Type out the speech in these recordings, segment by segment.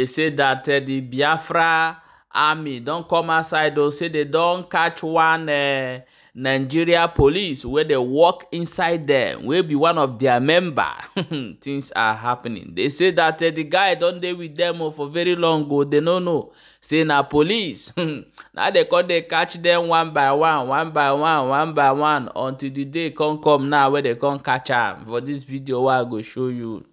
They say that the Biafra army don't come outside. They say they don't catch one Nigeria police where they walk inside there. Will be one of their member. Things are happening. They say that the guy don't dey with them for very long ago. They don't know. Say na police. Now they catch them one by one until the day come now where they can't catch them. For this video, I go show you.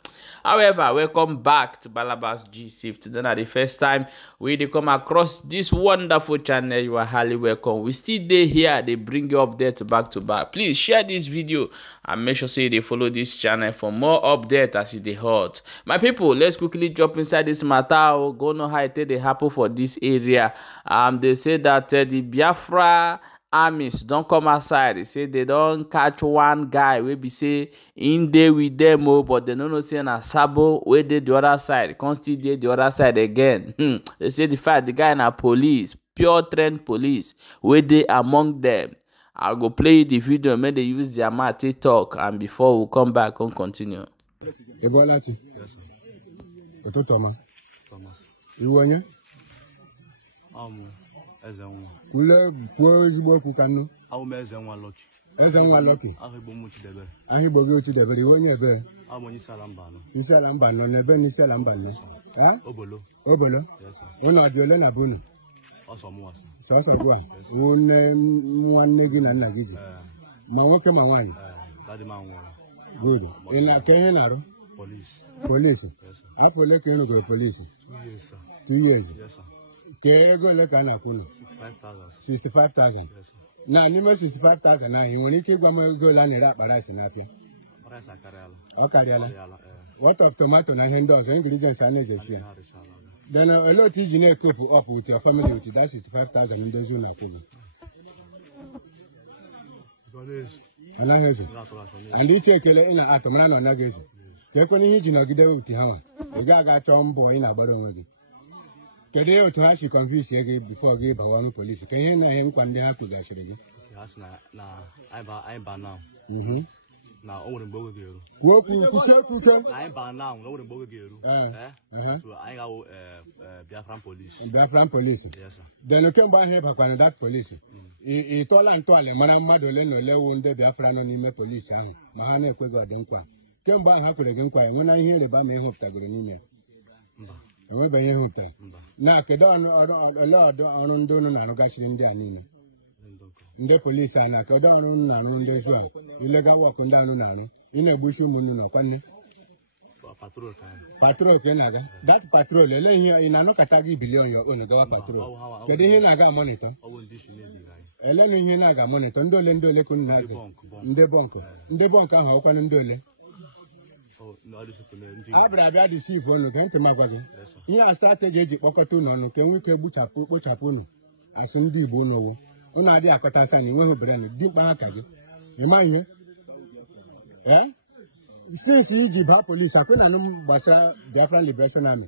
However, welcome back to Balabas G Today na the first time we come across this wonderful channel. You are highly welcome. We still dey here. They bring you updates back to back. Please share this video and make sure say they follow this channel for more updates as it dey hot. My people, let's quickly jump inside this matter. Go know how it dey happen for this area. They say that the Biafra armies don't come outside. They say they don't catch one guy wey be say in there with them, but they don't know say na Sabo wey dey the other side. Come still dey the other side again. They say the guy na police, pure trained police wey dey among them. I go play the video, make they use their mouth to talk, and before we come back and continue. Ule kwa ezigbo kwukanu eze nwa Lucky ahigbo gị otu debere onye ebe isi ala mba nọ n'ebe n'isi ala mba nọ obolo ụnụ adị ole na bunu sọsọ gwa nwanne gị na nna gị ji ma nwoke ma nwaanyị good ị na-aka ihe na-arụ polisi afọ ole ka ị rụgoro polisi 2 years ego ole ka a na-akwụ ụlọ 65,000 na n'ime 65,000 ahụ ị nwere ike ịgwa m ego ole a na-ere akpa rice n'afịa ọ karịala what of tomato na ihe ndị ọzọ ingredients a na-eji ya then ole otu iji na-ekopu up with your family with that 65,000 ndozi ụlọ akwụ gị anaghị ezu and iche ekele ị na-atụ mara na ọ naghị ezu ka ekwena ihe iji nọgide wepụta ha ị ga-aga chọọ mbọ ị na-agbara onwe gị today otu ha si confuse gị before gị bawa ọrụ polisi ka ihe na ihe nkwa ndị ha kwugachiri gị na o nwere mgbe oge ga-eru kwuke anyị ba na o nwere mgbe oge ga-eru so anyị ga-awụ Biafran police then kemgbe ahụ ịbakwana that police ị tụọla ntọala mara mmadụ ole na ole wụ ndị Biafra nọ n'ime polisi ahụ ma ha na-ekweghị ọdị nkwa kemgbe ahụ ha kwere gị nkwa nwena ihe ịrịba ma ịhụpụtagoro n'ime enwebeghị ihe hụtara na kedu ole ọrụ ndị unu na-arụgachiri ndị a niile ndị polisi a na kedu ọrụ unu na-arụ ndị ozu a ilegal wọk ndị anụ na-arụ ị na-egbuchi ụmụnne n'ọkwanne patrol ka ị na-aga dat patrol ele ihe ị na-anọkọta gị bilion ya unu gawa patrol kedu ihe na-aga amonitọ ele na ihe na-aga amonitọ ndị ole ka unu na-aga ndị bọnkụ ahụ ọkwanụ ndị ole abịa dị si ifo unu ka ntị magwa gị ihe a strategy eji kpọkọta ụlọ ọnụ ka enwe ike kpochapụ unu asụ ndị Igbo ụlọwo ụnụ adịghị akọta asa na enweghị obere nụ dị mkpa aka gị ịma ihe since iji baa polisi akwena nụ gbasara Biafran Liberation Army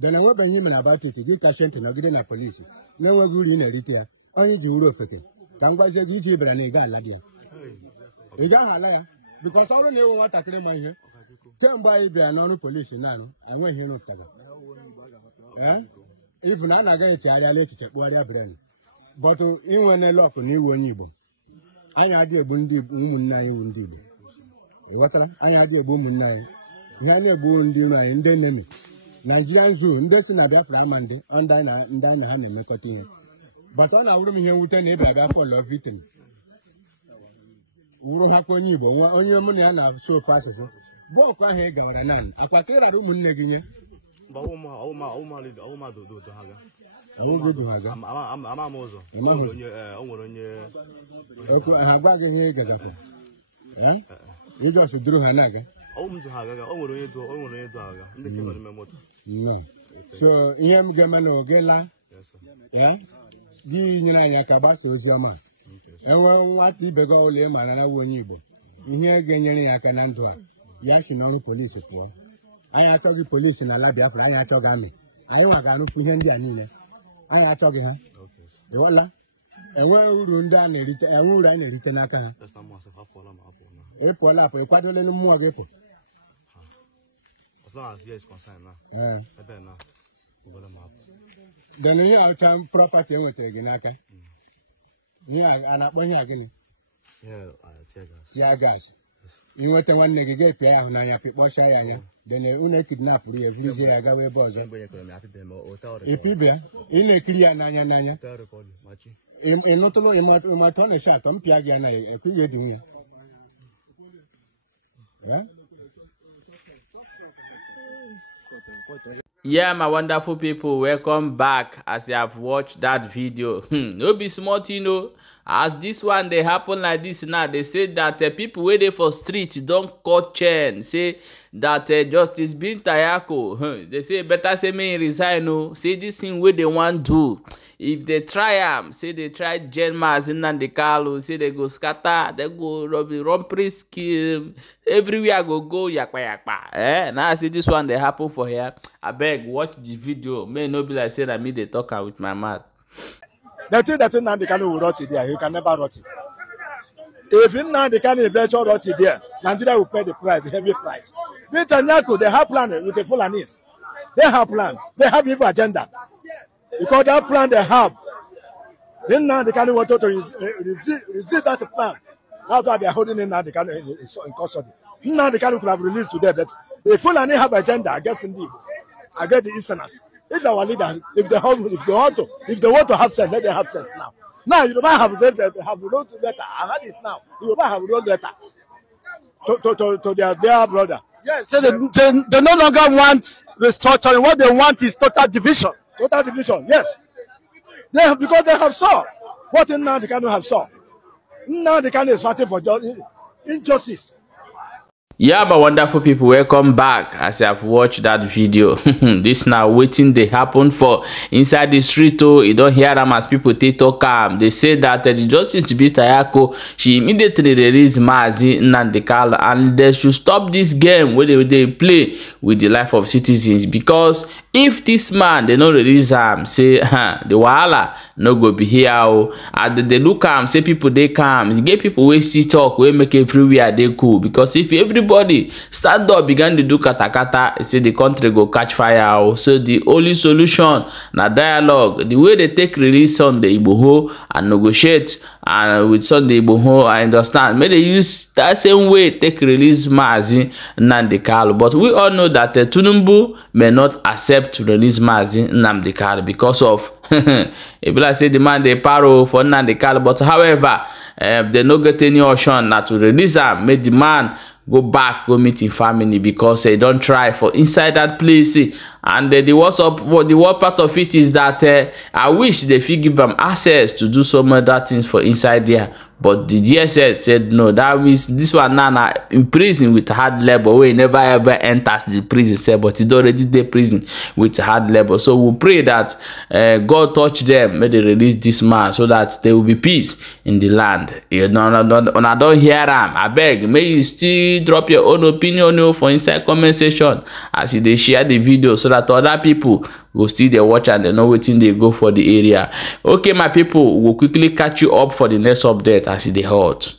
dena nwebeghị ime na batiki gị kacha ntị nọgide na polisi na-enweghị uru ị na-erite ya onye ji wuru ofeke ka m gwazie gị iji ibere na ị ga-ala dị ya ị gaghị ala ya bikọs ọrụ na-ewu nwatakịrị ma ihe kemgbe anyị bịara n'ọrụ polisi naanị enweghị ihe rụpụtara ifu na a na-agaghị echegharịala echiche kpụgharịa bren bọtụ inwe n'elu ọkụ na iwu onye Igbo anyị adịghị egbu ndị ụmụnne anyị wu ndị Igbo ịghọtara anyị adịghị egbu ụmụnne anyị ihe a na-egbu ndị iro anyị ndị nene Nigerian zoo ndị si na Biafra ama ndị anyị na ha na-emekọta ihe bọtụ ọ na-awụrụ m ihe mwute na ịbịa bịa fọlọ vitin wụrụ ha ka onye Igbo onye mụ na ya na-asụ ofe asụsụ bọọkụ ahụ ị gawara naanị akwa ka ị rara ụmụnne gị nye ha gwa gị ihe ị gagakwa ịjọs duru ha na-aga so ihe m ga-eme na oge laa gị nyere anyị aka gbasa ozi ọma enwe nwata ibe gị ọbụla ị mara na onye Igbo ihe ga-enyere ya aka na ndụ a ya si n'ọrụ polisi pụọ anyị achọghị polisi n'ala Biafra anyị achọghị amị anyị nwa ga-arụfu ihe ndị a niile anyị achọghị ha ịwala enweghị uru ndị a na-erite enwe uru anyị na-erite n'aka ha ị pụọla apụ ịkwadola mmụọ gị pụ Then you are time property with again. Okay. Yeah, and I want you again. Yeah, gas. You want to one nigga get pay now, you people shy. Then you kidnap you, if you say I got a boss. If you be in a clear Nanya, in not alone, you might turn a shot on Piagana, a period in here. Yeah, my wonderful people, welcome back. As you have watched that video, no be smart, you know. As this one they happen like this now, they say that people waiting for street don't cut chain. Say that Justice Binta Nyako, they say better say me resign. No, say this thing where they want do. If they try say they try Genmas in Nandekalo, say they go scatter, they go run priest, everywhere go yakpa. Now I see this one they happen for here. I beg watch the video. May no be like say that me they talk with my mouth. The thing that Nandekalo will rot it there, you can never rot it. If Nandekalo eventually rot it there, Nigeria will pay the price, the heavy price. Binta Nyako, they have plan with the Fulanis. They have plan. They have evil agenda. Because that plan they have, then now they can't want to resist that plan. That's why they are holding in now they can in custody. Now they could have released today, but if Fulani have agenda, I guess indeed, I get the Easterners. If our leaders, if they want to have sense, let them have sense now. Now you don't have sense, they have wrote letter. I heard it now. You don't have wrote letter to their brother. Yes, so they no longer want restructuring. What they want is total division. Total division, yes. Because they have saw what now they cannot have saw. Now they can't fighting for injustice. Yeah, but wonderful people, welcome back. As I have watched that video, this now waiting they happen for inside the street. Oh, you don't hear them as people take talk. They say that the Justice Binta Nyako, she immediately released Mazi Nandekalo, and they should stop this game where they play with the life of citizens. Because if this man they not release him, say the wahala no go be here. And they look say people they come, you get people we see talk, we make everywhere they cool. Because if everybody stand up began to do katakata, say the country go catch fire. So the only solution na dialogue. The way they take release on the Igboho and negotiate and with Sunday Igboho, I understand. May they use that same way take release Mazi Nandekalo. But we all know that Tinubu may not accept to release Mazi Nandekalo because of if I say the man they paro for Nandekalo. But however, they no get any option not to release him. Make the man go back, go meet his family because they don't try for inside that place. And the worst part of it is that I wish they fit give them access to do some other things for inside there. But the DSS said no. That means this one now in prison with hard labor. We never ever enters the prison cell, but it's already the prison with hard labor. So we pray that God touch them, may they release this man so that there will be peace in the land. You know, I don't hear them. I beg, may you still drop your own opinion for inside comment section as they share the video so that other people will still they watch and they know waiting they go for the area. Okay, my people, we'll quickly catch you up for the next update as they hot.